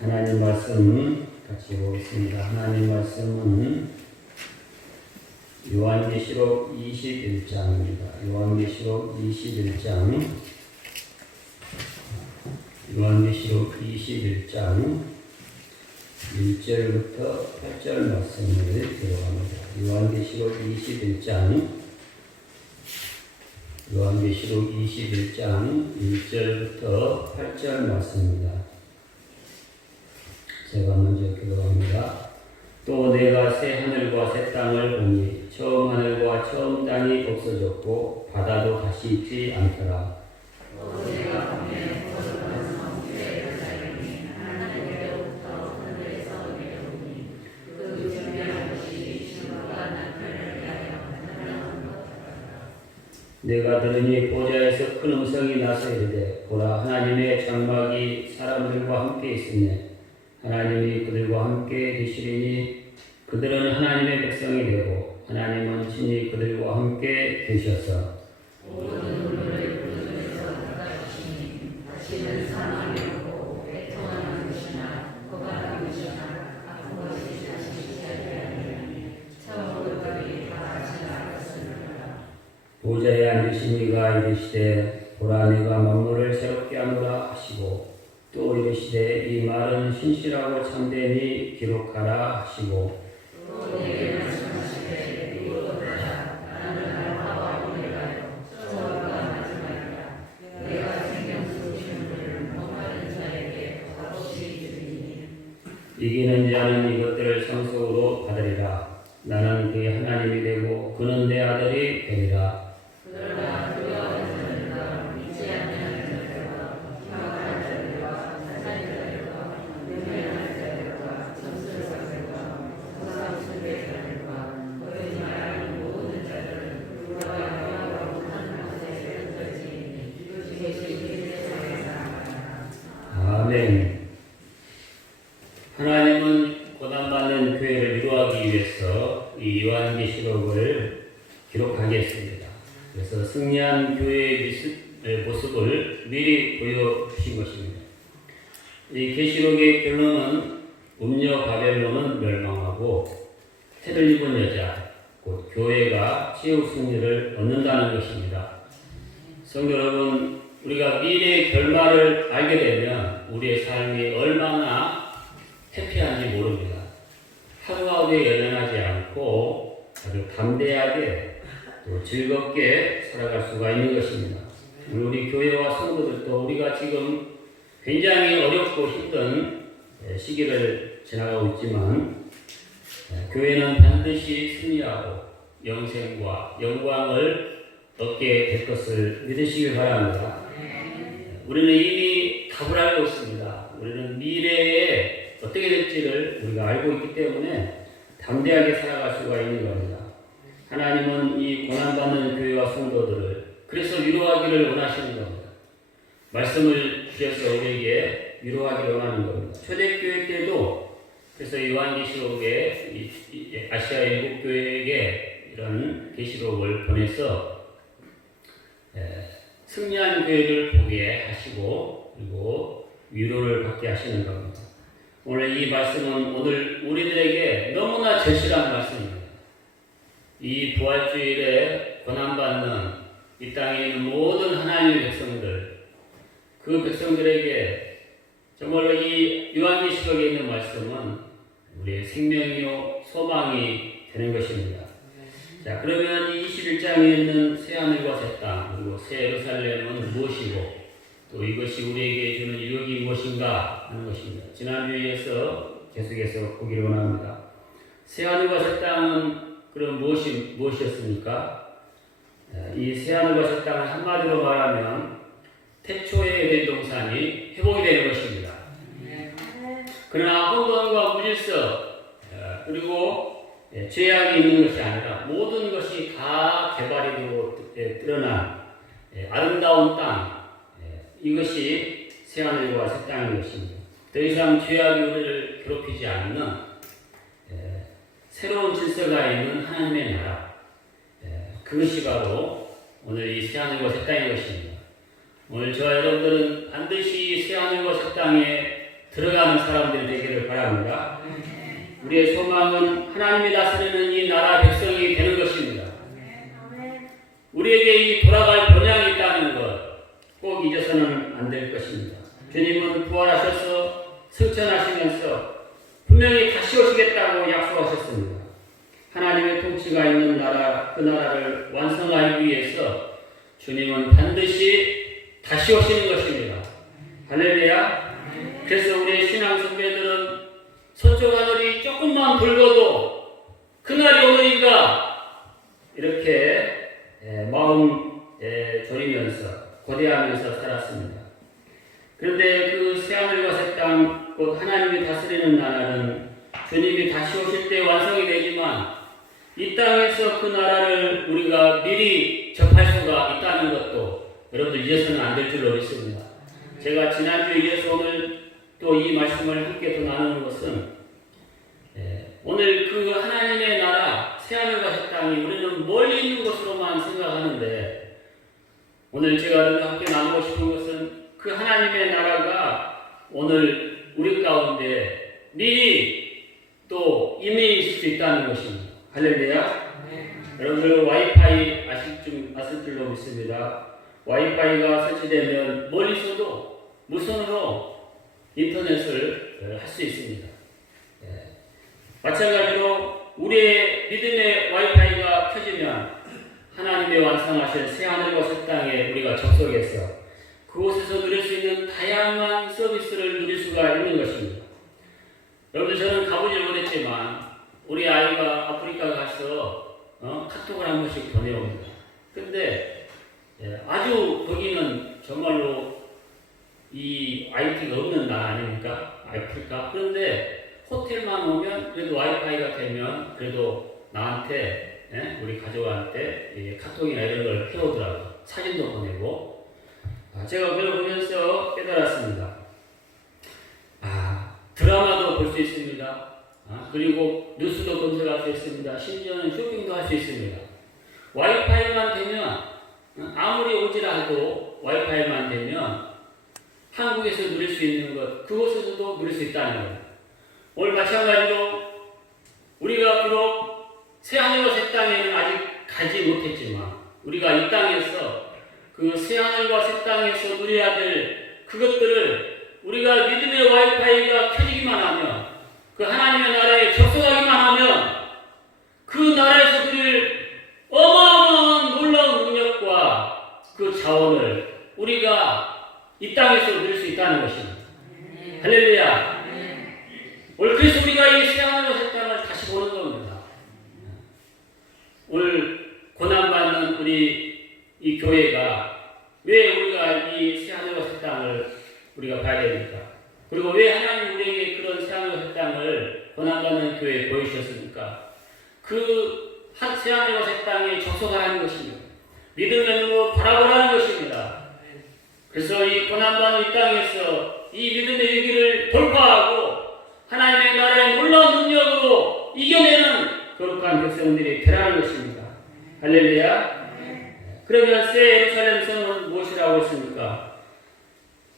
하나님 말씀 같이 보겠습니다. 하나님 말씀은 요한계시록 21장입니다. 요한계시록 21장 1절부터 8절 말씀을 들어갑니다. 요한계시록 21장 1절부터 8절 말씀입니다. 제가 먼저 기도합니다. 또 내가 새 하늘과 새 땅을 보니 처음 하늘과 처음 땅이 없어졌고 바다도 다시 있지 않더라. 또 내가 보매 거룩한 성읍의 예루살렘이 하늘로부터 하늘에서 내려오니 그 준비한 것이 신부가 남편을 위하여 하늘나온 것 같더라. 내가 들으니 보좌에서 큰 음성이 나서 이르되 보라 하나님의 장막이 사람들과 함께 있으며 하나님이 그들과 함께 계시리니 그들은 하나님의 백성이 되고 하나님은 친히 그들과 함께 계셔서 모든 물을 그들에서 닦아주시니 다시는 사망이 없고 애통하는 것이나 고발한 것이나 아픈 것이 다시 시작이 아니하니 처음으로 그들이 다 지나갔으리라. 보좌에 앉으신 이가 이르시되 보라 내가 만물을 새롭게 하노라 하시고 또 이르시되 이 말은 신실하고 참되니 기록하라 하시고 또 내게 말씀하시되 이곳보다 나는 알파와 오메가요 처음과 마지막이라. 내가 생명수 주물을 목마른 자에게 값없이 주리니 이기는 자는 이것들을 상속으로 받으리라. 나는 그의 하나님이 되고 그는 내 아들이 되리라. 그러나 두려워하는 자들과 믿지 않는 자들과 기막한 자들과 사사의 자들과 외면하는 자들과 점술사들과 우상 숭배자들과 거짓말하는 모든 자들은 불과 영화와 못하는 곳에 던져지니 이것이 세상에 살아가라. 아멘. 하나님은 고난받는 교회를 위로하기 위해서 이 요한계시록을 기록하겠습니다. 그래서 승리한 교회의 모습을 미리 보여주신 것입니다. 이 계시록의 결론은 음녀 바벨론은 멸망하고 태를 입은 여자, 곧 교회가 최후 승리를 얻는다는 것입니다. 성도 여러분, 우리가 미래의 결말을 알게 되면 우리의 삶이 얼마나 해피한지 모릅니다. 하루하루에 연연하지 않고 아주 담대하게 또 즐겁게 살아갈 수가 있는 것입니다. 우리 교회와 성도들도 우리가 지금 굉장히 어렵고 힘든 시기를 지나가고 있지만 교회는 반드시 승리하고 영생과 영광을 얻게 될 것을 믿으시기 바랍니다. 우리는 이미 답을 알고 있습니다. 우리는 미래에 어떻게 될지를 우리가 알고 있기 때문에 담대하게 살아갈 수가 있는 겁니다. 하나님은 이 고난받는 교회와 성도들을 그래서 위로하기를 원하시는 겁니다. 말씀을 주셔서 우리에게 위로하기를 원하는 겁니다. 초대교회 때도 그래서 요한계시록에 아시아 일곱 교회에게 이런 계시록을 보내서 승리한 교회를 보게 하시고 그리고 위로를 받게 하시는 겁니다. 오늘 이 말씀은 오늘 우리들에게 너무나 절실한 말씀입니다. 이 부활주일에 고난받는 이 땅에 있는 모든 하나님의 백성들, 그 백성들에게 정말로 이 요한계시록에 있는 말씀은 우리의 생명이요 소망이 되는 것입니다. 자, 그러면 이 21장에 있는 새하늘과 새 땅, 그리고 새 예루살렘은 무엇이고 또 이것이 우리에게 주는 유익이 무엇인가 하는 것입니다. 지난주에 이어서 계속해서 보기를 원합니다. 새하늘과 새 땅은 그럼 무엇이었습니까? 이 새하늘과 새 땅은 한마디로 말하면 태초의 에덴 동산이 회복이 되는 것입니다. 그러나 혼돈과 무질서 그리고 죄악이 있는 것이 아니라 모든 것이 다 개발이 되고 드러난 아름다운 땅, 이것이 새하늘과 새 땅인 것입니다. 더 이상 죄악이 우리를 괴롭히지 않는 새로운 질서가 있는 하나님의 나라, 그것이 바로 오늘 이 새하늘과 새 땅인 것입니다. 오늘 저와 여러분들은 반드시 새하늘과 새 땅에 들어가는 사람들이 되기를 바랍니다. 우리의 소망은 하나님이 다스리는 이 나라 백성이 되는 것입니다. 우리에게 이 돌아갈 본향이 있다는 것 꼭 잊어서는 안 될 것입니다. 주님은 부활하셔서 승천하시면서 분명히 다시 오시겠다고 약속하셨습니다. 하나님의 통치가 있는 나라, 그 나라를 완성하기 위해서 주님은 반드시 다시 오시는 것입니다. 할렐루야. 그래서 우리의 신앙 선배들은 서쪽 하늘이 조금만 붉어도 그날이 오늘인가 이렇게 마음 졸이면서 고대하면서 살았습니다. 그런데 그 새하늘과 새 땅, 곧 하나님이 다스리는 나라는 주님이 다시 오실 때 완성이 되지만 이 땅에서 그 나라를 우리가 미리 접할 수가 있다는 것도 여러분들 잊어서는 안 될 줄로 믿습니다. 제가 지난주에 이어서 오늘 또 이 말씀을 함께 또 나누는 것은 오늘 그 하나님의 나라 새하늘과 새 땅이 우리는 멀리 있는 것으로만 생각하는데 오늘 제가 여러분과 함께 나누고 싶은 것은 그 하나님의 나라가 오늘 우리 가운데 미리 또 임해 있을 수 있다는 것입니다. 할렐루야. 여러분들 와이파이 아실 줄로 믿습니다. 와이파이가 설치되면 멀리서도 무선으로 인터넷을 할 수 있습니다. 마찬가지로 우리의 믿음의 와이파이가 켜지면 하나님의 완성하신 새하늘과 새 땅에 우리가 접속해서 그곳에서 누릴 수 있는 다양한 서비스를 누릴 수가 있는 것입니다. 여러분들 저는 가보질 못했지만 우리 아이가 아프리카 가서 카톡을 한 번씩 보내옵니다. 근데 아주 거기는 정말로 이 IT가 없는 나라 아닙니까? 아프리카. 그런데 호텔만 오면 그래도 와이파이가 되면 그래도 나한테 우리 가족한테 카톡이나 이런 걸 해오더라고요. 사진도 보내고. 제가 그걸 보면서 깨달았습니다. 드라마도 볼 수 있습니다. 그리고 뉴스도 검색할 수 있습니다. 심지어는 쇼핑도 할 수 있습니다. 와이파이만 되면 아무리 오지라 해도 와이파이만 되면 한국에서 누릴 수 있는 것 그곳에서도 누릴 수 있다는 거예요. 오늘 마찬가지로 우리가 비록 새하늘과 새 땅에는 아직 가지 못했지만 우리가 이 땅에서 그 새하늘과 새 땅에서 누려야 될 그것들을 우리가 믿음의 와이파이가 켜지기만 하면 그 하나님의 나라에 접속하기만 하면 그 나라에서 누릴 어마어마한 놀라운 능력과 그 자원을 우리가 이 땅에서 누릴 수 있다는 것입니다. 할렐루야. 오늘 그래서 우리가 이 새하늘과 새 땅을 다시 보는 겁니다. 오늘 고난받는 우리 이 교회가 왜 우리가 이 새하늘과 새 땅을 우리가 봐야 됩니까? 그리고 왜 하나님 우리에게 그런 새하늘과 새 땅을 고난받는 교회에 보여주셨습니까? 그 새하늘과 새 땅에 접속하라는 것입니다. 믿음의 눈으로 바라보라는 것입니다. 그래서 이 고난받는 이 땅에서 이 믿음의 위기를 돌파하고 하나님의 나라의 놀라운 능력으로 이겨내는 거룩한 백성들이 되라는 것입니다. 할렐루야. 그러면 새 예루살렘 성은 무엇이라고 했습니까?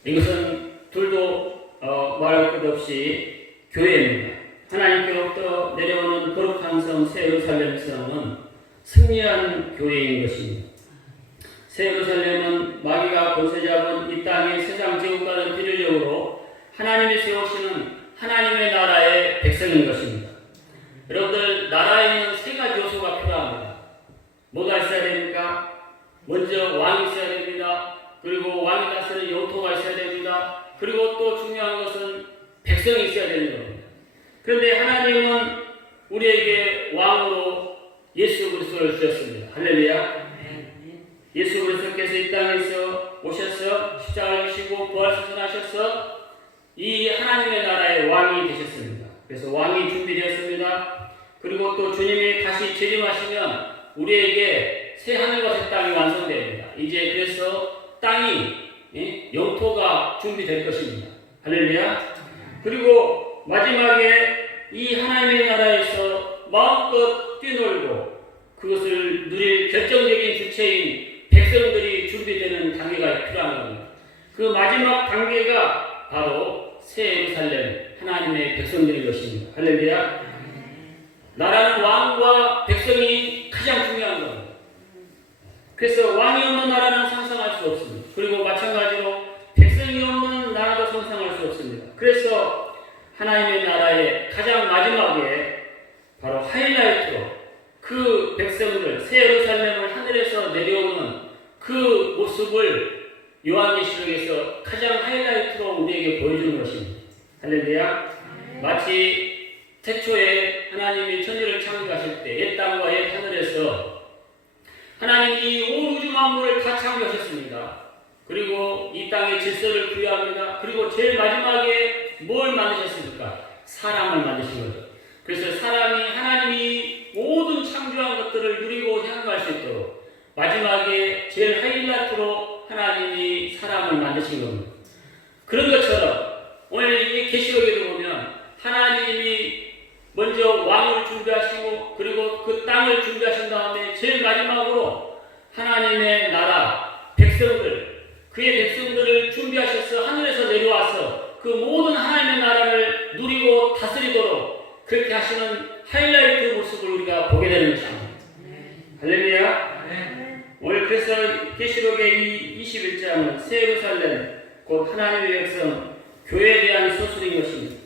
이것은 둘도 말할 것 없이 교회입니다. 하나님께로부터 내려오는 거룩한 성 새 예루살렘 성은 승리한 교회인 것입니다. 새 예루살렘은 마귀가 권세 잡은 이 땅의 세상 제국과는 비례적으로 하나님이 세우시는 하나님의 나라의 백성인 것입니다. 여러분들 나라에는 세 가지 요소가 필요합니다. 뭐가 있어야 됩니까? 먼저 왕이 있어야 됩니다. 그리고 왕이 다스리는 영토가 있어야 됩니다. 그리고 또 중요한 것은 백성이 있어야 되는 겁니다. 그런데 하나님은 우리에게 왕으로 예수 그리스도를 주셨습니다. 할렐루야. 예수 그리스도께서 이 땅에서 오셔서 십자가를 지시고 부활승천하셔서 이 하나님의 나라의 왕이 되셨습니다. 그래서 왕이 준비되었습니다. 그리고 또 주님이 다시 재림하시면 우리에게 새 하늘과 새 땅이 완성됩니다. 이제 그래서 땅이 영토가 준비될 것입니다. 할렐루야. 그리고 마지막에 이 하나님의 나라에서 마음껏 뛰놀고 그것을 누릴 결정적인 주체인 백성들이 준비되는 단계가 필요한 겁니다. 그 마지막 단계가 바로 새 예루살렘 하나님의 백성들인 것입니다. 할렐루야. 나라는 왕과 백성이 가장 중요한 겁니다. 그래서 왕이 없는 나라는 상상할 수 없습니다. 그리고 마찬가지로 백성이 없는 나라도 상상할 수 없습니다. 그래서 하나님의 나라의 가장 마지막에 바로 하이라이트로 그 백성들 새 예루살렘을 하늘에서 내려오는 그 모습을 요한계시록에서 가장 하이라이트로 우리에게 보여주는 것입니다. 할렐루야. 마치 태초에 하나님이 천지를 창조하실 때 옛 땅과 옛 하늘에서 하나님이 온 우주 만물을 다 창조하셨습니다. 그리고 이 땅의 질서를 부여합니다. 그리고 제일 마지막에 뭘 만드셨습니까? 사람을 만드신 거죠. 그래서 사람이 하나님이 모든 창조한 것들을 누리고 생각할 수 있도록 마지막에 제일 하이라이트로 하나님이 사람을 만드신 겁니다. 그런 것처럼 오늘 이 계시록에도 보면 하나님이 먼저 왕을 준비하시고 그리고 그 땅을 준비하신 다음에 제일 마지막으로 하나님의 나라 백성들 그의 백성들을 준비하셔서 하늘에서 내려와서 그 모든 하나님의 나라를 누리고 다스리도록 그렇게 하시는 하이라이트 모습을 우리가 보게 되는 것입니다. 할렐루야. 오늘 그래서 계시록의 이 21장은 새 예루살렘 곧 하나님의 백성 교회에 대한 서술인 것입니다.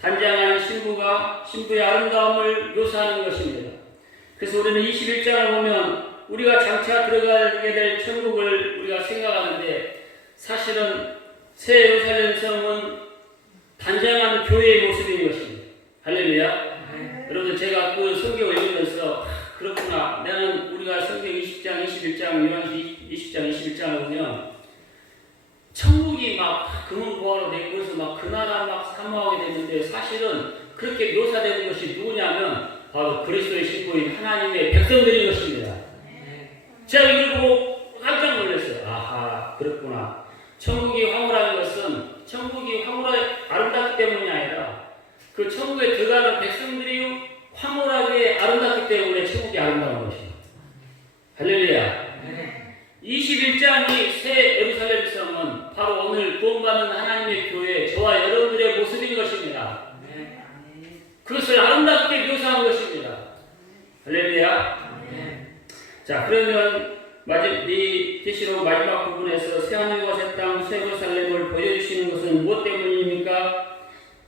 단장하는 신부의 아름다움을 묘사하는 것입니다. 그래서 우리는 21장을 보면 우리가 장차 들어가게 될 천국을 우리가 생각하는데 사실은 새 예루살렘 성은 단장하는 교회의 모습인 것입니다. 할렐루야. 여러분 제가 그 성경을 읽으면서 그렇구나. 나는 우리가 성경 20장, 21장, 요한시 20장, 21장을 보면 천국이 막 금은보화로 되고 그래서 막 그 나라 막 사모하게 되는데 사실은 그렇게 묘사되는 것이 누구냐면 바로 그리스도의 신부인 하나님의 백성들인 것입니다. 제가 이걸 보고 깜짝 놀랐어요. 아하, 그렇구나. 천국이 황홀한 것은 천국이 아름답기 때문이 아니라 그 천국에 들어가는 백성들이 황홀하게 아름답기 때문에 천국이 아름다운 것입니다. 할렐루야. 21장이 새 예루살렘 성은 바로 오늘 구원받는 하나님의 교회 저와 여러분들의 모습인 것입니다. 그것을 아름답게 묘사한 것입니다. 할렐루야. 자, 그러면 이 계시록 마지막 부분에서 새하늘과 새 땅 새 예루살렘을 보여주시는 것은 무엇 때문입니까?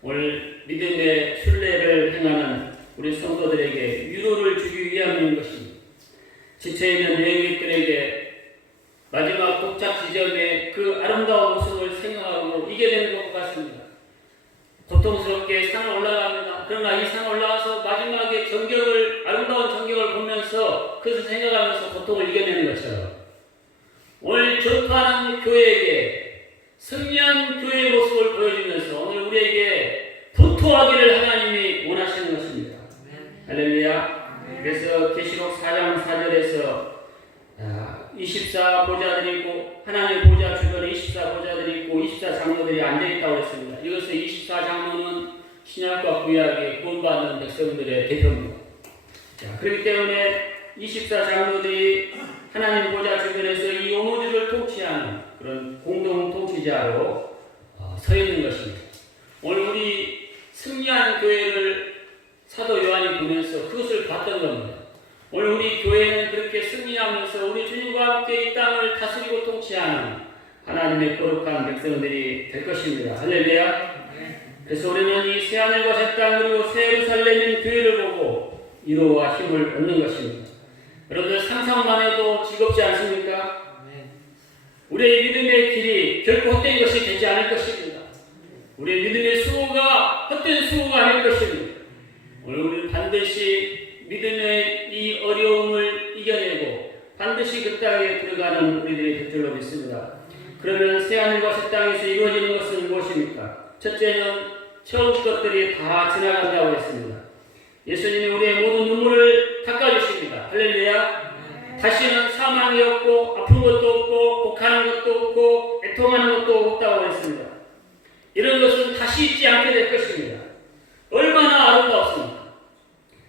오늘 믿음의 순례를 행하는 우리 성도들에게 위로를 주기 위함인 것입니다. 지쳐있는 여행객들에게 마지막 도착 지점의 그 아름다운 모습을 생각하고 이겨내는 것 같습니다. 고통스럽게 산을 올라갑니다. 그러나 이 산을 올라가서 마지막에 아름다운 전경을 보면서 그것을 생각하면서 고통을 이겨내는 것처럼 오늘 전파하는 교회에게 승리한 교회의 모습을 보여주면서 오늘 우리에게 부토하기를 하나님이 원하시는 것입니다. 할렐루야. 그래서 계시록 4장 4절에서 24 보좌들이 있고 하나님의 보좌 주변에 24 보좌들이 있고 24 장로들이 앉아있다고 했습니다. 이것은 24 장로는 신약과 구약의 구원받는 백성들의 대표입니다. 자, 그렇기 때문에 24 장로들이 하나님 보좌 주변에서 이 온 우주를 통치하는 그런 공동 통치자로 서 있는 것입니다. 오늘 우리 승리한 교회를 사도 요한이 보면서 그것을 봤던 겁니다. 오늘 우리 교회는 그렇게 승리하면서 우리 주님과 함께 이 땅을 다스리고 통치하는 하나님의 거룩한 백성들이 될 것입니다. 할렐루야. 그래서 우리는 이 새하늘과 새 땅 그리고 새 예루살렘인 교회를 보고 위로와 힘을 얻는 것입니다. 여러분들 상상만 해도 즐겁지 않습니까? 우리의 믿음의 길이 결코 헛된 것이 되지 않을 것입니다. 우리의 믿음의 수고가 헛된 수고가 아닐 것입니다. 오늘 우리는 반드시 믿음의 이 어려움을 이겨내고 반드시 그 땅에 들어가는 우리들이 될 줄로 믿습니다. 그러면 새하늘과 새 땅에서 이루어지는 것은 무엇입니까? 첫째는 처음 것들이 다 지나간다고 했습니다. 예수님이 우리의 모든 눈물을 닦아주십니다. 할렐루야. 다시는 사망이 없고 아픈 것도 없고 곡하는 것도 없고 애통하는 것도 없다고 했습니다. 이런 것은 다시 있지 않게 될 것입니다. 얼마나 아름답습니까?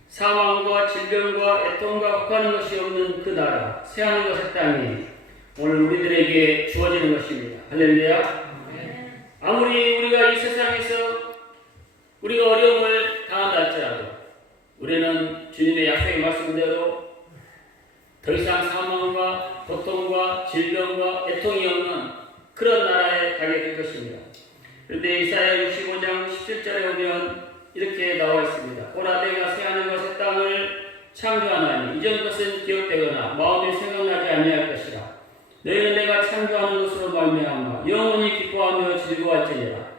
사망과 질병과 애통과 곡하는 것이 없는 그 나라 새하늘과 새 땅이 오늘 우리들에게 주어지는 것입니다. 할렐루야. 아무리 우리가 이 세상에서 우리가 어려움을 당한다 할지라도 우리는 주님의 약속의 말씀대로 더 이상 사망과 고통과 질병과 애통이 없는 그런 나라에 가게 될 것입니다. 그런데 이사야 65장 17절에 보면 이렇게 나와 있습니다. 보라 내가 새하늘과 새 땅을 창조하나니 이전 것은 기억되거나 마음에 생각나지 아니할 것이라. 너희는 내가 창조하는 것으로 말미암아 영원히 기뻐하며 즐거워할지니라.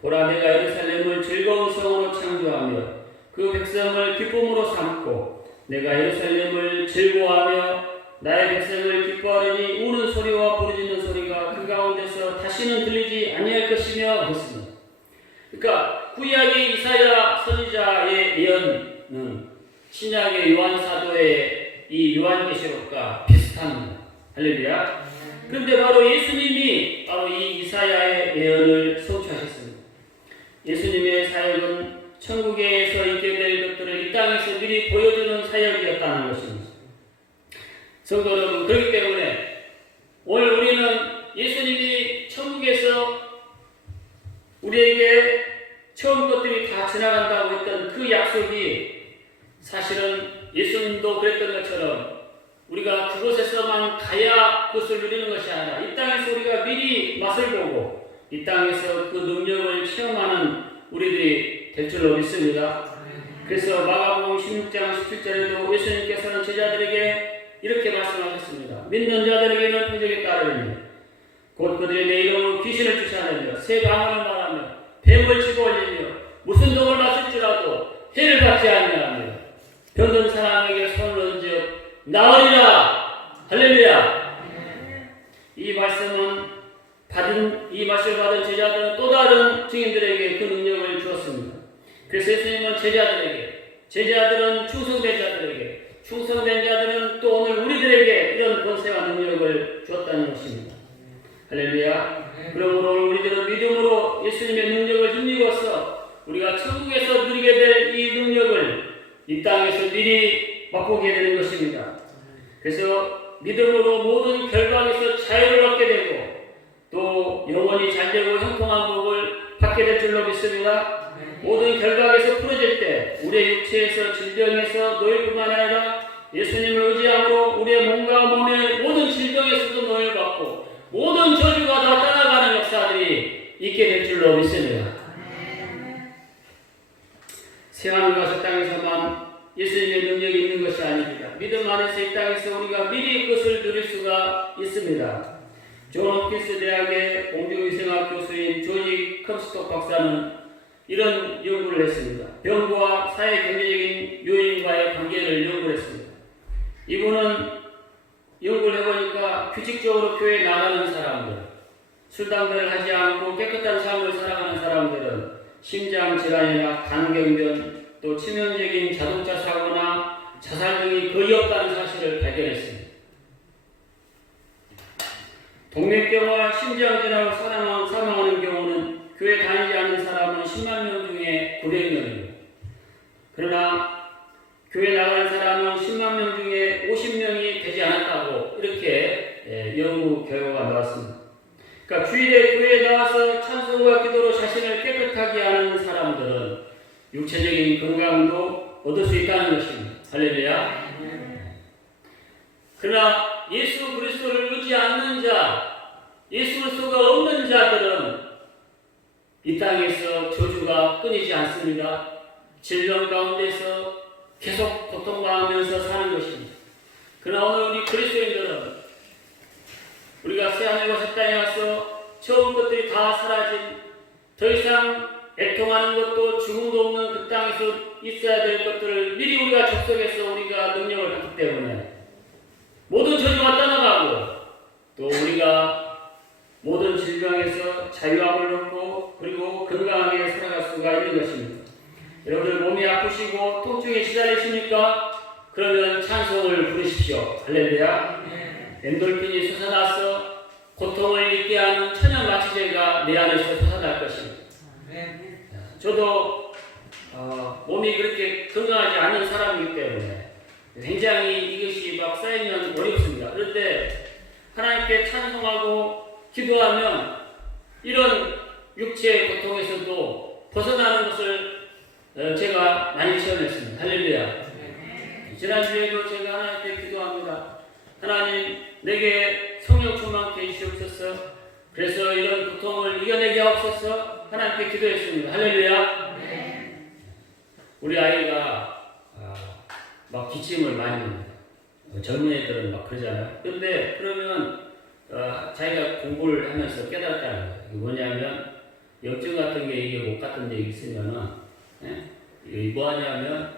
보라 내가 예루살렘을 즐거운 성으로 창조하며 그 백성을 기쁨으로 삼고 내가 예루살렘을 즐거워하며 나의 백성을 기뻐하려니 우는 소리와 부르짖는 소리가 그 가운데서 다시는 들리지 아니할 것이며 했습니다. 그러니까 구약의 이사야 선지자의 예언은 신약의 요한 사도의 이 요한계시록과 비슷합니다. 할렐루야. 그런데 바로 예수님이 바로 이 이사야의 예언을 성취하셨습니다. 예수님의 사역은 천국에서 있게 될 것들을 이 땅에서 미리 보여주는 사역이었다는 것입니다. 성도 여러분, 그렇기 때문에 오늘 우리는 예수님이 천국에서 우리에게 처음 것들이 다 지나간다고 했던 그 약속이 사실은 예수님도 그랬던 것처럼 우리가 그곳에서만 가야 그것을 누리는 것이 아니라 이 땅에서 우리가 미리 맛을 보고 이 땅에서 그 능력을 체험하는 우리들이 될 줄로 믿습니다. 그래서 마가복음 16장 17절에도 예수님께서는 제자들에게 이렇게 말씀하셨습니다. 믿는 자들에게는 표적이 따르리니 곧 그들이 내 이름으로 귀신을 쫓아내며 새 방언을 말하며 뱀을 집어올리며 무슨 독을 마실지라도 해를 받지 아니하며 병든 사람에게 손을 얹어 나으리라. 할렐루야. 이 말씀을 받은 제자들은 또 다른 증인들에게 그 능력을 주었습니다. 그래서 예수님은 제자들은 충성된 자들에게, 충성된 자들은 또 오늘 우리들에게 이런 권세와 능력을 주었다는 것입니다. 할렐루야. 그러므로 우리들은 믿음으로 예수님의 능력을 힘입어서 우리가 천국에서 누리게 될 이 능력을 이 땅에서 미리 맛보게 되는 것입니다. 그래서 믿음으로 모든 결박에서 자유를 얻게 되고 또 영원히 잘되고 형통한 복을 받게 될 줄로 믿습니다. 모든 결박에서 풀어질 때 우리의 육체에서 질병에서 노예뿐만 아니라 예수님을 의지함으로 우리의 몸과 몸의 모든 질병에서도 노예를 받고 모든 저주가 다 떠나가는 역사들이 있게 될 줄로 믿습니다. 새하늘과 새 땅에서만 예수님의 능력이 있는 것이 아닙니다. 믿음 안에서 이 땅에서 우리가 미리 그것을 누릴 수가 있습니다. 존 홉킨스 대학의 공중위생학 교수인 조지 컴스톡 박사는 이런 연구를 했습니다. 병과 사회 경제적인 요인과의 관계를 연구했습니다. 이분은 연구를 해보니까 규칙적으로 교회에 나가는 사람들, 술담배를 하지 않고 깨끗한 삶을 살아가는 사람들은 심장질환이나 간경변, 또 치명적인 자동차 사고나 자살 등이 거의 없다는 사실을 발견했습니다. 동맥경화, 심장질환으로 사망하는 경우는 교회 다니지 않는 사람은 10만 명 중에 900명입니다. 그러나 교회 나가는 사람은 10만 명 중에 50명이 되지 않았다고 이렇게 연구 결과가 나왔습니다. 그러니까 주일에 교회에 나와서 찬송과 기도로 자신을 깨끗하게 하는 사람들은 육체적인 건강도 얻을 수 있다는 것입니다. 할렐루야. 그러나 예수 그리스도를 의지 않는 자, 예수 그리스도가 없는 자들은 이 땅에서 저주가 끊이지 않습니다. 질병 가운데서 계속 고통당하면서 사는 것입니다. 그러나 오늘 우리 그리스도인들은 우리가 새하늘과 새 땅에 와서 처음 것들이 다 사라진 더 이상 애통하는 것도 죽음도 없는 그 땅에서 있어야 될 것들을 미리 우리가 접속해서 우리가 능력을 받기 때문에 모든 저주가 떠나가고 또 우리가 모든 질병에서 자유함을 얻고 그리고 건강하게 살아갈 수가 있는 것입니다. 여러분들 몸이 아프시고 통증에 시달리십니까? 그러면 찬송을 부르십시오. 할렐루야. 엔돌핀이 솟아나서 고통을 잊게 하는 천연마취제가 내 안에서 솟아날 것입니다. 저도 몸이 그렇게 건강하지 않은 사람이기 때문에 굉장히 이것이 막 쌓이면 어렵습니다. 그런데 하나님께 찬송하고 기도하면 이런 육체의 고통에서도 벗어나는 것을 제가 많이 체험했습니다. 할렐루야. 지난주에도 제가 하나님께 기도합니다. 하나님, 내게 성령 충만케 해주시옵소서. 그래서 이런 고통을 이겨내게 하옵소서. 하나님께 기도했습니다. 할렐루야. 우리 아이가 막 기침을 많이 합니다. 젊은 애들은 막 그러잖아요. 근데 그러면 자기가 공부를 하면서 깨달았다는 거예요. 이게 뭐냐면 염증 같은 게 이게 목 같은 데 있으면은 뭐 하냐면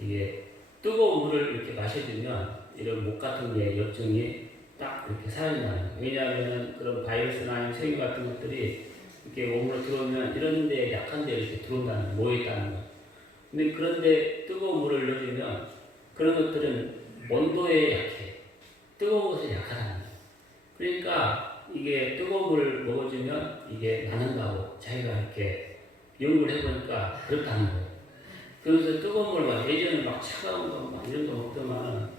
이게 뜨거운 물을 이렇게 마셔주면 이런 목 같은 게 염증이 딱 이렇게 사라진다는 거예요. 왜냐하면 그런 바이러스나 아니면 세균 같은 것들이 이렇게 몸으로 들어오면 이런 데 약한 데 이렇게 들어온다는 거예요. 모여있다는 거예요. 근데 그런데 뜨거운 물을 넣어주면 그런 것들은 온도에 약해. 뜨거운 것에 약하다는 거예요. 그러니까 이게 뜨거운 물을 먹어주면 이게 나는다고 자기가 이렇게 연구를 해보니까 그렇다는 거예요. 그래서 뜨거운 물 막 예전에 막 차가운 거 막 이런 거 먹더만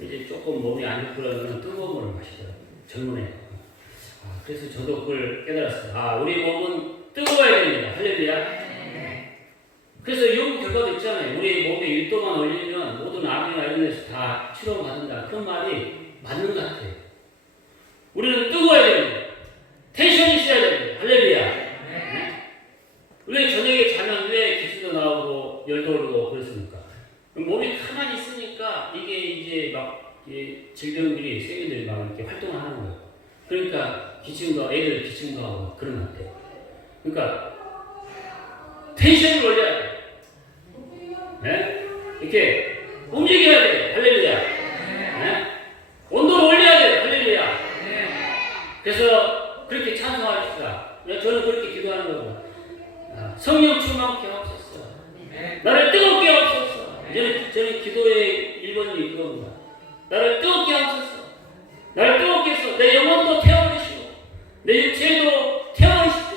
이제 조금 몸이 안 좋고 그러면 뜨거운 물을 마시더라고요. 젊은 애가. 그래서 저도 그걸 깨달았어요. 우리 몸은 뜨거워야 됩니다. 할렐루야. 그래서 연구 결과도 있잖아요. 우리 몸에 1도만 올리면 모든 암이나 이런 데서 다 치료받는다. 그런 말이 맞는 것 같아요. 우리는 뜨거워야 됩니다. 텐션이 있어야 됩니다. 할렐루야. 왜 저녁에 자면 왜 기침도 나오고 열도 오르고 그렇습니까? 몸이 가만히 있으니까 이게 이제 막 질병들이 세균들이 막 이렇게 활동을 하는 거예요. 그러니까 기침도 애들 기침도 하고 그런 것 같아요. 그러니까 텐션을 올려야 돼요. 네? 이렇게 움직여야 돼요. 할렐루야. 네? 온도를 올려야 돼요. 할렐루야. 그래서 그렇게 찬송합시다. 저는 그렇게 기도하는 거고. 성령 충만케 하옵소서. 나를 뜨겁게 하옵소서. 저는 기도의 1번이 그겁니다. 나를 뜨겁게 하옵소서. 나를 뜨겁게 해서 내 영혼도 태워버리시고 내 육체도 태워버리시고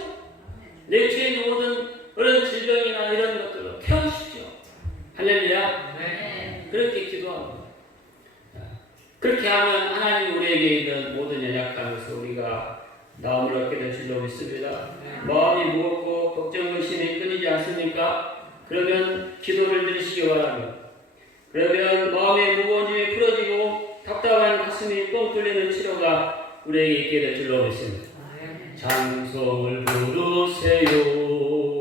내 육체에 있는 모든 그런 질병이나 이런 것들로 태워주십시오. 할렐루야. 그렇게 기도합니다. 그렇게 하면 하나님 우리에게 있는 모든 연약한 것을 우리가 나음을 얻게 될 줄로 믿습니다. 마음이 무겁고 걱정 의심이 끊이지 않습니까? 그러면 기도를 드리시기 바랍니다. 그러면 마음의 무거운 짐이 풀어지고 답답한 가슴이 뻥 뚫리는 치료가 우리에게 있게 될 줄로 믿습니다. 찬송을 부르세요.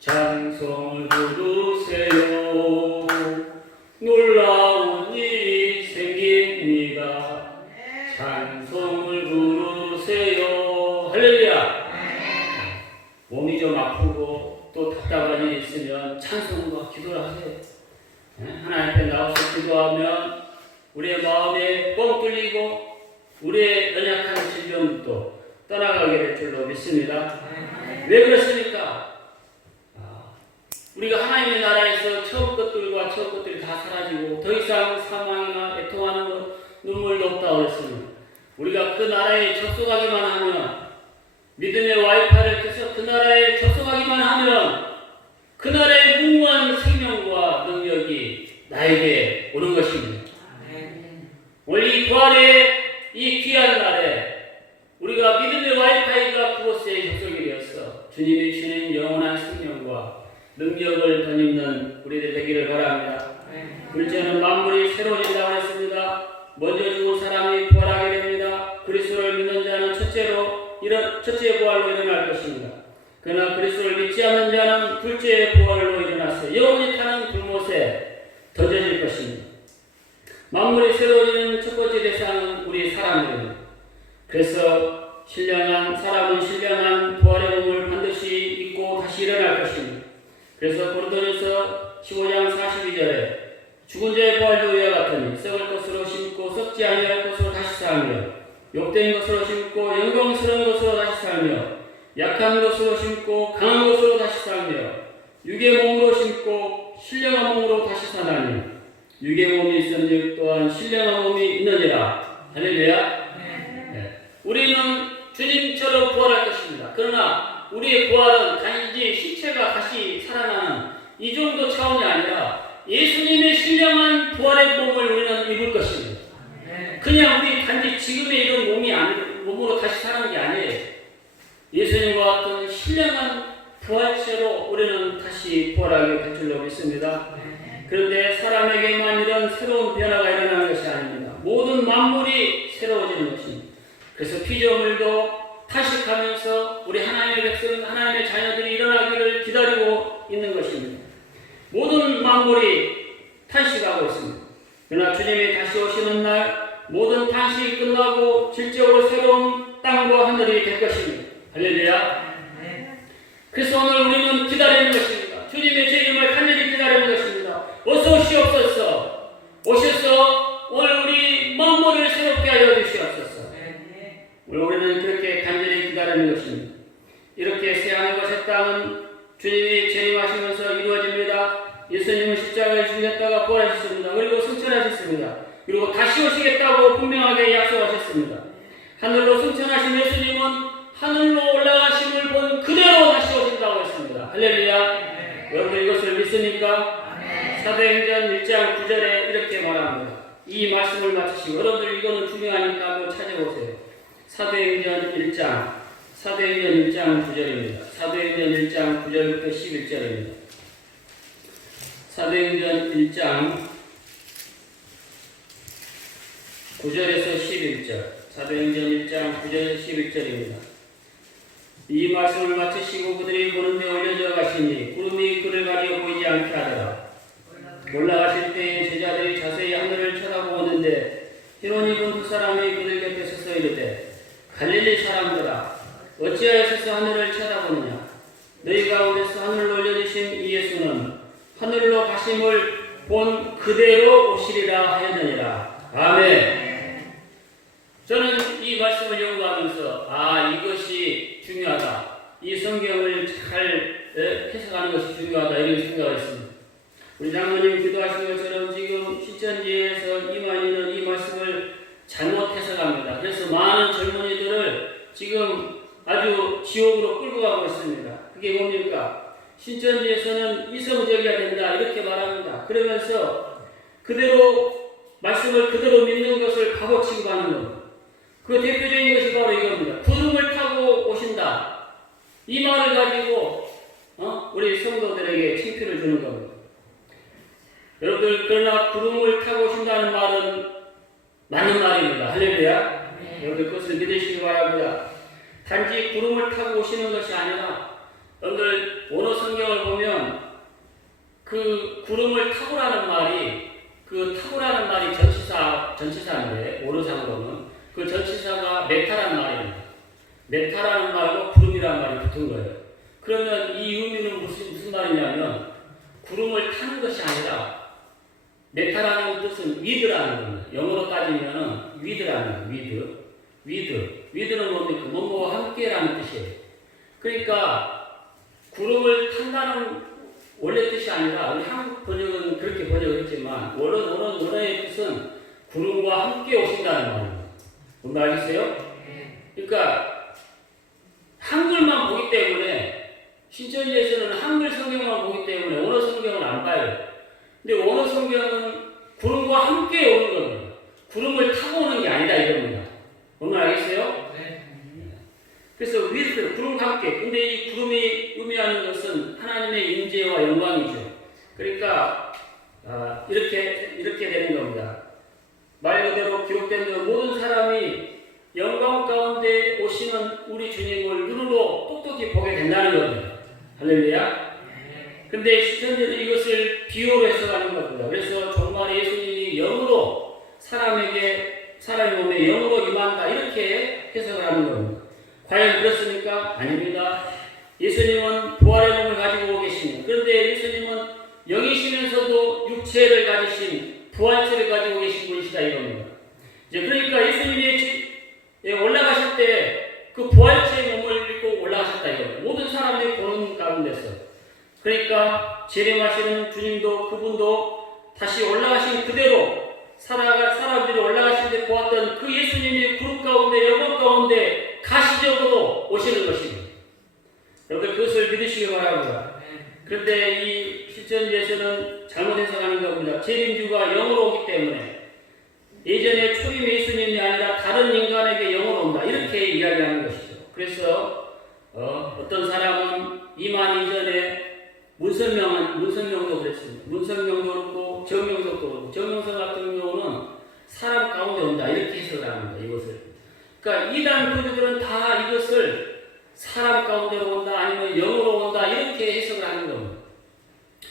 찬송을 부르세요. 놀라운 일이 생깁니다. 찬송을 부르세요. 할렐루야. 몸이 좀 아프고 또 답답한 일이 있으면 찬송과 기도를 하세요. 하나님 앞에 나와서 기도하면 우리의 마음에 뻥 뚫리고 우리의 연약한 질병도 떠나가게 될 줄로 믿습니다. 왜 그렇습니까? 우리가 하나님의 나라에서 처음 것들과 처음 것들이 다 사라지고 더 이상 사망이나 애통하는 것, 눈물도 없다 그랬습니다. 우리가 그 나라에 접속하기만 하면 믿음의 와이파이를 켜서 그 나라에 접속하기만 하면 그 나라의 무궁한 생명과 능력이 나에게 오는 것입니다. 오늘 이 부활의 이 귀한 날에 우리가 믿음의 와이파이가 그곳에 접속이 되어서 주님이 주시는 영원한 생명과 능력을 덧입는 우리들 되기를 바랍니다. 둘째는 만물이 새로워진다고 했습니다. 먼저 죽은 사람이 부활하게 됩니다. 그리스도를 믿는 자는 첫째 부활로 일어날 것입니다. 그러나 그리스도를 믿지 않는 자는 둘째 부활로 일어나서 영원히 타는 불못에 던져질 것입니다. 만물이 새로워지는 첫 번째 대상은 우리 사람들입니다. 그래서 사람은 신령한 부활의 몸을 반드시 입고 다시 일어날 것입니다. 그래서 고린도전서 15장 42절에 죽은 자의 부활도 이와 같으니 썩을 것으로 심고 썩지 아니할 것으로 다시 살며 욕된 것으로 심고 영광스러운 것으로 다시 살며 약한 것으로 심고 강한 것으로 다시 살며 육의 몸으로 심고 신령한 몸으로 다시 사나니 육의 몸이 있은즉 또한 신령한 몸이 있느니라. 할렐루야. 우리는 주님처럼 부활할 것입니다. 그러나 우리의 부활은 단지 신체가 다시 살아나는 이 정도 차원이 아니라 예수님의 신령한 부활의 몸을 우리는 입을 것입니다. 그냥 우리 단지 지금의 이런 몸으로 다시 사는 게 아니에요. 예수님과 같은 신령한 부활체로 우리는 다시 부활하게 될 줄로 믿습니다. 그런데 사람에게만 이런 새로운 변화가 일어나는 것이 아닙니다. 모든 만물이 새로워지는 것입니다. 그래서 피조물도 타식하면서 우리 하나님의 백성, 하나님의 자녀들이 일어나기를 기다리고 있는 것입니다. 모든 만물이 탄식하고 있습니다. 그러나 주님이 다시 오시는 날 모든 탄식이 끝나고 질적으로 새로운 땅과 하늘이 될 것입니다. 할렐루야. 그래서 오늘 우리는 기다리는 것입니다. 주님의 재림을 간절히 기다리는 것입니다. 어서 오시옵소서. 오셔서 오늘 우리 만물을 새롭게 하여 주시옵소서. 오늘 우리는 그렇게 간절히 기다리는 것입니다. 이렇게 새하늘과 새 땅은 주님이 재림하시면서 이루어집니다. 예수님은 십자가에 죽으셨다가 부활하셨습니다. 그리고 승천하셨습니다. 그리고 다시 오시겠다고 분명하게 약속하셨습니다. 하늘로 승천하신 예수님은 하늘로 올라가심을 본 그대로 다시 오신다고 했습니다. 할렐루야. 여러분 이것을 믿습니까? 사도행전 1장 9절에 이렇게 말합니다. 이 말씀을 마치시고 여러분들 이거는 중요하니까 한번 찾아보세요. 사도행전 1장 9절입니다. 사도행전 1장 9절부터 11절입니다. 사도행전 1장 9절에서 11절. 사도행전 1장 9절에서 11절입니다. 이 말씀을 마치시고 그들이 보는 데 올려져 가시니 구름이 그를 가리어 보이지 않게 하더라. 올라가실 때에 제자들이 자세히 하늘을 쳐다보는데 흰옷 입은 두 사람이 그들 곁에 서서 이르되 갈릴리 사람들아 어찌하여 서서 하늘을 쳐다보느냐. 너희 가운데서 하늘로 올려주신 이 예수는 하늘로 가심을 본 그대로 오시리라 하였느니라. 아멘. 저는 이 말씀을 연구하면서 이것이 중요하다. 이 성경을 잘 해석하는 것이 중요하다. 이런 생각을 했습니다. 우리 장로님 기도하신 것처럼 지금 신천지에서 이만희는 이 말씀을 잘못 해석합니다. 그래서 많은 젊은이들을 지금 아주 지옥으로 끌고 가고 있습니다. 그게 뭡니까? 신천지에서는 이성적이어야 된다 이렇게 말합니다. 그러면서 그대로 말씀을 그대로 믿는 것을 바보 취급하는 것. 그 대표적인 것이 바로 이겁니다. 구름을 타고 오신다. 이 말을 가지고 우리 성도들에게 칭표를 주는 겁니다. 여러분들 그러나 구름을 타고 오신다는 말은 맞는 말입니다. 할렐루야. 여러분들 그것을 믿으시기 바랍니다. 단지 구름을 타고 오시는 것이 아니라 여러분들 원어 성경을 보면 그 구름을 타고라는 말이 타고라는 말이 전치사인데 원어상으로는 그 전치사가 메타라는 말입니다. 메타라는 말과 구름이라는 말이 붙은 거예요. 그러면 이 의미는 무슨 말이냐면 구름을 타는 것이 아니라 메타라는 뜻은 위드라는 겁니다. 영어로 따지면 위드라는 거예요. 위드는 뭡니까? 뭐뭐와 함께라는 뜻이에요. 그러니까 구름을 탄다는 원래 뜻이 아니라 우리 한국 번역은 그렇게 번역했지만 원어의 뜻은 구름과 함께 오신다는 말입니다. 뭔지 알겠어요? 그러니까 한글만 보기 때문에 신천지에서는 한글 성경만 보기 때문에 원어 성경을 안 봐요. 근데 원어 성경은 구름과 함께 오는 겁니다. 구름을 타고 오는 게 아니다 이겁니다. 뭔지 알겠어요? 그래서 위드, 구름과 함께. 근데 이 구름이 의미하는 것은 하나님의 임재와 영광이죠. 그러니까 이렇게 되는 겁니다. 말 그대로 기록된 대로 모든 사람이 영광 가운데 오시는 우리 주님을 눈으로 똑똑히 보게 된다는 겁니다. 할렐루야. 근데 신천지는 이것을 비유로 해석하는 겁니다. 그래서 정말 예수님이 영으로 사람의 몸에 영으로 임한다 이렇게 해석을 하는 겁니다. 과연 그렇습니까? 아닙니다. 예수님은 부활의 몸을 가지고 계십니다. 그런데 예수님은 영이시면서도 육체를 가지신 부활체를 가지고 계신 분이시다 이겁니다. 이제 그러니까 예수님이 올라가실 때 그 부활체의 몸을 입고 올라가셨다 이겁니다. 모든 사람들이 보는 가운데서. 그러니까 재림하시는 주님도 그분도 다시 올라가신 그대로 사람들이 올라가실 때 보았던 그 예수님이 구름 가운데 영광 가운데 가시적으로 오시는 것입니다. 여러분들 그것을 믿으시기 바랍니다. 그런데 이 신천지에서는 잘못 해석하는 겁니다. 재림주가 영으로 오기 때문에 예전에 초림 예수님이 아니라 다른 인간에게 영으로 온다 이렇게 이야기하는 것이죠. 그래서 어떤 사람은 이만 이전에 문선명도 그랬습니다. 문선명도 그렇고 정명석도 그렇고 정명석 같은 경우는 사람 가운데 온다 이렇게 해석을 합니다. 이것을. 그러니까 이단 교주들은 다 이것을 사람 가운데로 온다 아니면 영으로 온다 이렇게 해석을 하는 겁니다.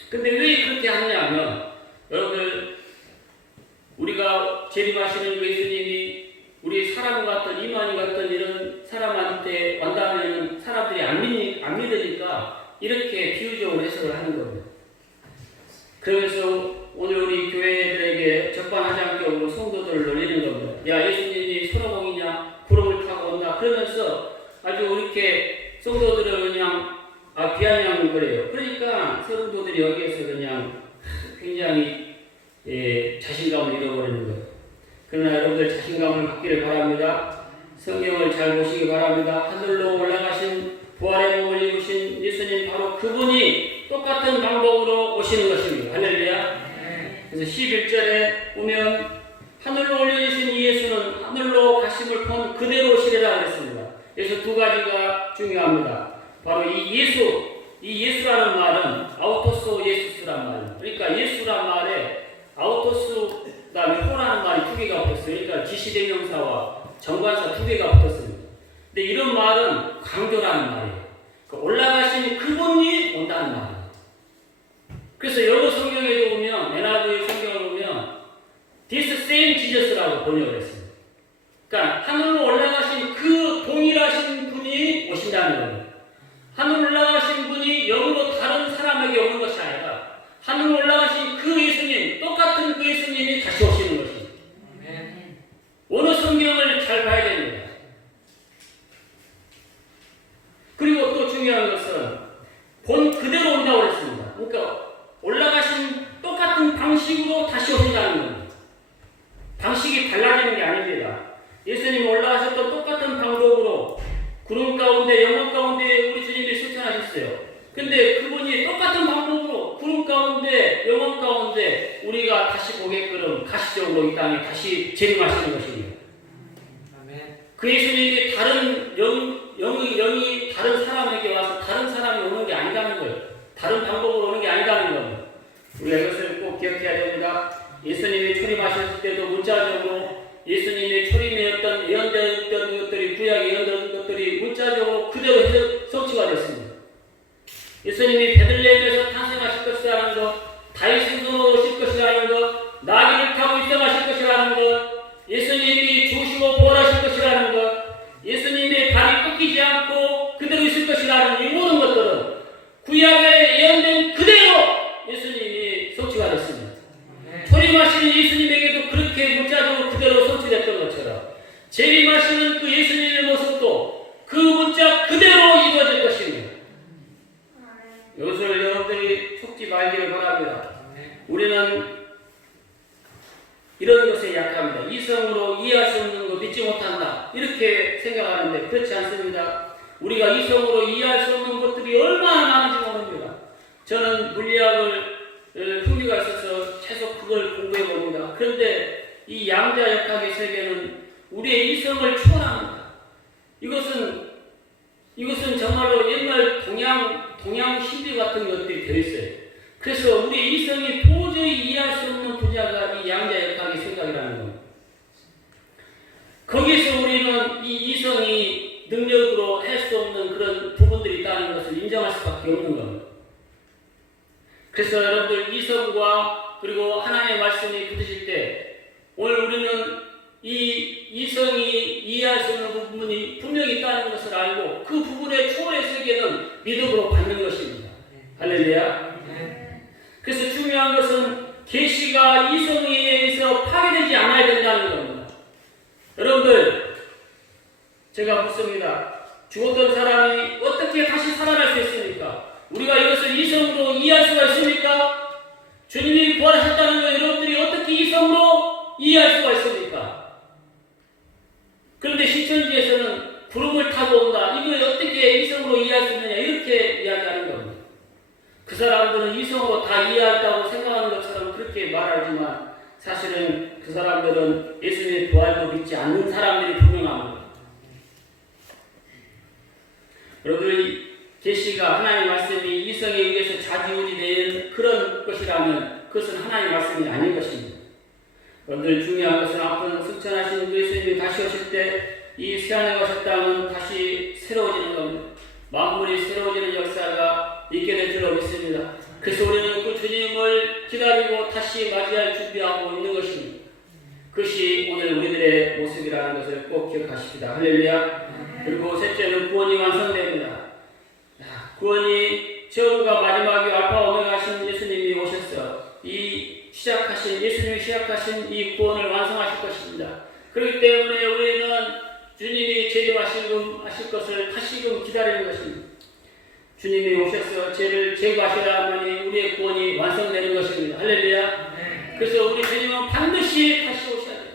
근데 왜 그렇게 하느냐면 여러분들 우리가 재림하시는 예수님이 우리 사람 같은 이만희 같은 이런 사람한테 완다면 사람들이 안 믿으니까 이렇게 비유적으로 해석을 하는 겁니다. 그래서 오늘 우리 교회들에게 적반하장격으로 성도들을 놀리는 겁니다. 야, 예수님이 손오공이냐 구름을 타고 온다 그러면서 아주 이렇게 성도들을 그냥 비아냥하는 거래요. 그러니까 성도들이 여기에서 그냥 굉장히 자신감을 잃어버리는 거예요. 그러나 여러분들 자신감을 갖기를 바랍니다. 성경을 잘 보시기 바랍니다. 하늘로 올라가신 부활의 몸을 입으신 예수님 바로 그분이 똑같은 방법으로 오시는 것입니다. 할렐루야. 그래서 11절에 보면 하늘로 올려주신 이 예수는 하늘로 가심을 본 그대로 오시리라 그랬습니다. 그래서 두 가지가 중요합니다. 바로 이 예수라는 말은 아우토스 예수스란 말입니다. 그러니까 예수란 말에 아우토스 그다음에 호라는 말이 두 개가 붙었어요. 그러니까 지시대명사와 정관사 두 개가 붙었습니다. 근데 이런 말은 강조라는 말이에요. 그러니까 올라가신 그분이 온다는 말이에요. 그래서 영어 성경에도 보면 NIV 성경을 보면 This same Jesus라고 번역을 했습니다. 그러니까 하늘로 올라가신 그 동일하신 분이 오신다는 겁니다. 하늘로 올라가신 분이 영으로 다른 사람에게 오는 것이 아니라 하늘로 올라가신 그 예수님, 똑같은 그 예수님이 다시 오시는 것입니다. 어느 성경을 잘 봐야 됩니다. 그리고 또 중요한 것은 본 그대로 온다고 했습니다. 그러니까 올라가신 똑같은 방식으로 다시 오신다는 겁니다. 방식이 달라지는 게 아닙니다. 예수님 올라가셨던 똑같은 방법으로 구름 가운데 영혼 가운데 우리 주님이 실천하셨어요. 근데 그분이 똑같은 방법으로 구름 가운데 영혼 가운데 우리가 다시 보게끔 가시적으로 이 땅에 다시 재림하시는 것입니다. 그 예수님이 다른 영이 다른 사람에게 와서 다른 사람이 오는 게 아니라는 거예요. 다른 방법으로 오는 게 아니라는 겁니다. 우리가 이것을 꼭 기억해야 됩니다. 예수님이 초림하셨을 때도 문자적으로 예수님의 초림이었던 예언되었던 것들이 구약에 예언되었던 것들이 문자적으로 그대로 성취가 됐습니다. 예수님이 베들레헴에서 탄생하실 것이라는 것, 다윗의 손으로 오실 것이라는 것, 나귀를 타고 입성하실 것이라는 것, 예수님이 죽으시고 부활하실 것이라는 것, 예수님의 발이 꺾이지 않고 그대로 있을 것이라는 이 모든 것들은 구약에 예언된 그대로 예수님이 성취가 됐습니다. 초림하시는 예수님에게도 그렇게 문자적으로 그대로 성취됐던 것처럼 재림하시는 그 예수님의 모습도 그 문자 그대로 이루어질 것입니다. 이것을 여러분들이 속지 말기를 바랍니다. 우리는 이런 것에 약합니다. 이성으로 이해할 수 없는 거 믿지 못한다 이렇게 생각하는데 그렇지 않습니다. 우리가 이성으로 이해할 수 없는 것들이 얼마나 많은지 모릅니다. 저는 물리학을 흥미가 있어서 최소 그걸 공부해 봅니다. 그런데 이 양자역학의 세계는 우리의 이성을 초월합니다. 이것은 정말로 옛날 동양 신비 같은 것들이 되어 있어요. 그래서 우리 이성이 도저히 이해할 수 없는 분야가 이 양자역학의 생각이라는 겁니다. 거기서 우리는 이 이성이 능력으로 할 수 없는 그런 부분들이 있다는 것을 인정할 수밖에 없는 겁니다. 그래서 여러분들 이성과 그리고 하나님의 말씀이 붙으실 때 오늘 우리는 이 이성이 이해할 수 없는 부분이 분명히 있다는 것을 알고 그 부분의 초월의 세계는 믿음으로 받는 것입니다. 할렐루야. 그래서 중요한 것은 계시가 이성에 의해서 파괴되지 않아야 된다는 겁니다. 여러분들 제가 묻습니다. 죽었던 사람이 어떻게 다시 살아날 수 있습니까? 우리가 이것을 이성으로 이해할 수가 있습니까? 주님이 부활하셨다는 걸 여러분들이 어떻게 이성으로 이해할 수가 있습니까? 그런데 신천지에서는 구름을 타고 온다. 이걸 어떻게 이성으로 이해할 수 있느냐 이렇게 이야기하는 겁니다. 그 사람들은 이성으로 다 이해한다고 생각하는 것처럼 그렇게 말하지만 사실은 그 사람들은 예수님의 부활도 믿지 않는 사람들이 분명합니다. 여러분 계시가 하나님의 말씀이 이성에 의해서 좌지우지되는 그런 것이라면 그것은 하나님의 말씀이 아닌 것입니다. 여러분들 중요한 것은 앞으로 승천하신 예수님이 다시 오실 때 이 새하늘과 새 땅은 다시 새로워지는 겁니다. 만물이 새로워지는 역사가 있게 될 줄로 믿습니다. 그래서 우리는 그 주님을 기다리고 다시 맞이할 준비하고 있는 것입니다. 그것이 오늘 우리들의 모습이라는 것을 꼭 기억하십시다. 할렐루야. 그리고 셋째는 구원이 완성됩니다. 구원이 처음과 마지막이 알파 오메가 하신 예수님이 오셔서 예수님이 시작하신 이 구원을 완성하실 것입니다. 그렇기 때문에 우리는 주님이 제거하실 것을 다시금 기다리는 것입니다. 주님이 오셔서 죄를 제거하시라니 우리의 구원이 완성되는 것입니다. 할렐루야. 그래서 우리 주님은 반드시 다시 오셔야 돼요.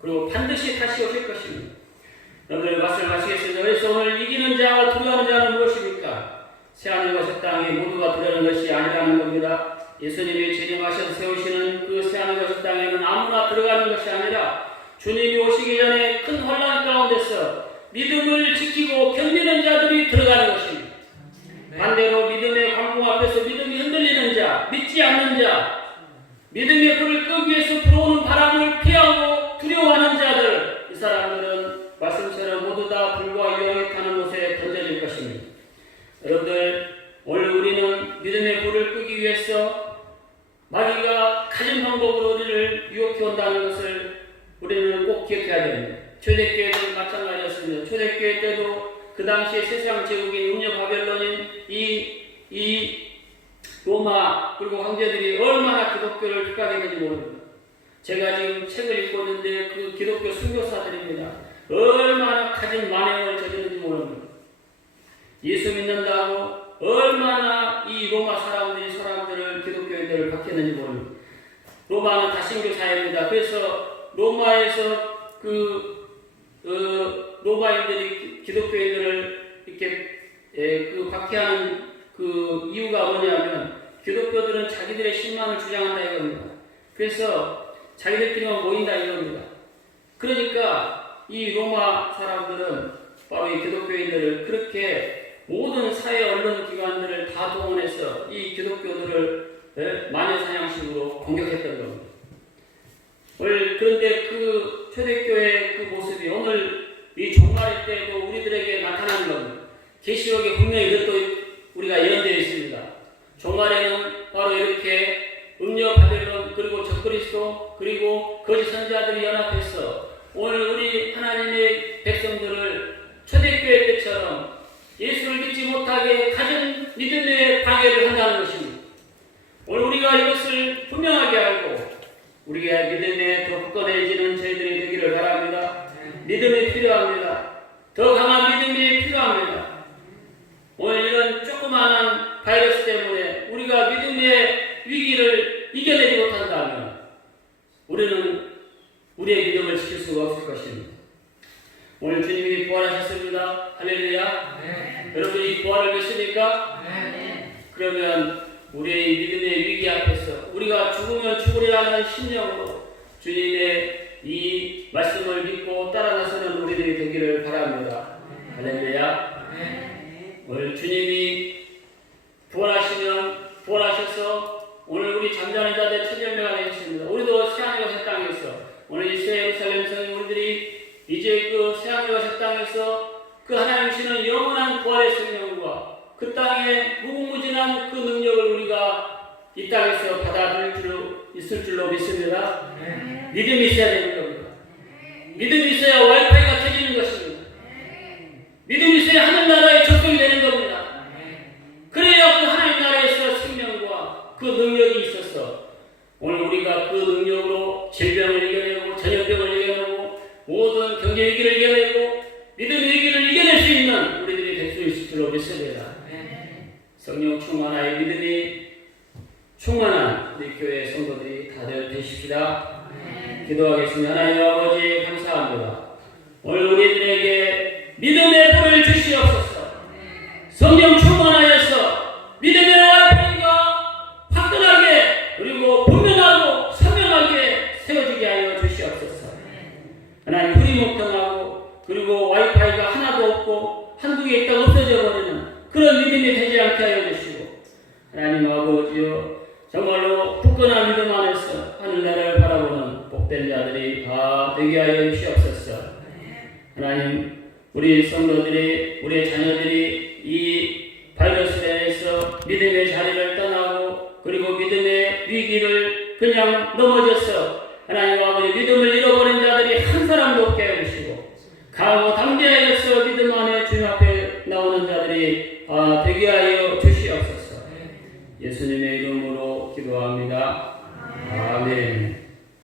그리고 반드시 다시 오실 것입니다. 오늘 말씀하시겠습니다. 그래서 오늘 이기는 자와 두려워하는 자는 무엇입니까? 새하늘과 새 땅에 모두가 두려워하는 것이 아니라는 겁니다. 예수님이 재림하셔서 세우시는 그 새하늘과 새 땅에는 아무나 들어가는 것이 아니라 주님이 오시기 전에 큰 혼란 가운데서 믿음을 지키고 견디는 자들이 들어가는 것입니다. 반대로 믿음의 광풍 앞에서 믿음이 흔들리는 자, 믿지 않는 자, 믿음의 불을 끄기 위해서 불어오는 바람을 피하고 두려워하는 자들, 이 사람들은 말씀처럼 모두 다 불과 유황이 타는 곳에 던져질 것입니다. 여러분들, 오늘 우리는 믿음의 불을 끄기 위해서 마귀가 가진 방법으로 우리를 유혹해 온다는 것을 우리는 꼭 기억해야 됩니다. 초대교회도 마찬가지였습니다. 초대교회 때도 그 당시에 세상 제국인 음녀 바벨론인 이 로마 그리고 황제들이 얼마나 기독교를 핍박했는지 모릅니다. 제가 지금 책을 읽고 있는데 그 기독교 순교사들입니다. 얼마나 가진 만행을 저지르는지 모릅니다. 예수 믿는다고 얼마나 이 로마 사람들을 기독교인들을 박했는지 모릅니다. 로마는 다신교 사회입니다. 그래서 로마에서 로마인들이 기독교인들을 이렇게 박해하는 그 이유가 뭐냐면 기독교들은 자기들의 신망을 주장한다 이겁니다. 그래서 자기들끼리만 모인다 이겁니다. 그러니까 이 로마 사람들은 바로 이 기독교인들을 그렇게 모든 사회 언론 기관들을 다 동원해서 이 기독교들을 마녀사냥식으로 공격했던 겁니다. 그런데 그 초대교회의 그 모습이 오늘 이 종말의 때에도 우리들에게 나타나는 겁니다. 계시록에 분명히 이것도 우리가 예언되어 있습니다. 종말에는 바로 이렇게 음녀 바벨론 그리고 적그리스도 그리고 거짓 선지자들이 연합해서 오늘 우리 하나님의 백성들을 초대교회 때처럼 예수를 믿지 못하게 가진 믿음의 방해를 한다는 것입니다. 오늘 우리가 이것을 분명하게 알고 우리가 믿음에 더 굳건해지는 저희들이 되기를 바랍니다. 믿음이 필요합니다. 더 강한 믿음이 필요합니다. 오늘 이런 조그마한 바이러스 때문에 우리가 믿음의 위기를 이겨내지 못한다면 우리는 우리의 믿음을 지킬 수가 없을 것입니다. 오늘 주님이 부활하셨습니다. 할렐루야. 네. 여러분이 부활을 믿습니까? 네. 그러면 우리의 믿음의 위기 앞에서 우리가 죽으면 죽으리라는 심령으로 주님의 이 말씀을 믿고 따라 나서는 우리들이 되기를 바랍니다. 할렐루야. 오늘 주님이 부활하셔서 오늘 우리 잠자는 자들 천년명을 해주십니다. 우리도 새하늘과 새 땅에서 오늘 이 새 예루살렘 성인 우리들이 이제 그 새하늘과 새 땅에서 그 하나님 주시는 영원한 부활의 생명과 그 땅에 무궁무진한 그 능력을 우리가 이 땅에서 받아들일 줄 있을 줄로 믿습니다. 믿음이 있어야 되는 겁니다. 믿음이 있어야 와이파이가 켜지는 것입니다. 믿음이 있어야 하늘나라에 접속이 되는 겁니다. 그래야 그 하나님 나라에서 생명과 그 능력이 있어서 오늘 우리가 그 능력으로 질병을 이겨내고 전염병을 이겨내고 모든 경제 위기를 이겨내고 믿음의 위기를 이겨낼 수 있는 우리들이 될 수 있을 줄로 믿습니다. 성령 충만하여 믿음이 충만한 우리 교회 성도들이 다들 되십시다. 기도하겠습니다. 하나님 아버지 감사합니다. 오늘 우리들에게 믿음의 불을 주시옵소서. 성령 충만하여서 믿음의 와이파이가 화끈하게 그리고 분명하고 선명하게 세워지게 하여 주시옵소서. 하나님 흐리목통하고 그리고 와이파이가 하나도 없고 한두 개 있다가 없어져 버리는 이런 믿음이 되지 않게 하여 주시고 하나님 아버지여 정말로 굳건한 믿음 안에서 하늘나라를 바라보는 복된 자들이 다 되게 하여 주시옵소서. 하나님 우리 성도들이 우리 자녀들이 이 바이러스에 대해서 믿음의 자리를 떠나고 그리고 믿음의 위기를 그냥 넘어져서 하나님 아버지 믿음을 잃어버린 자들이 한 사람도 없게 해주시고 강하고 담대하여서 믿음 안에 주님 앞에 나오는 자들이 되게 하여 주시옵소서. 예수님의 이름으로 기도합니다. 아멘.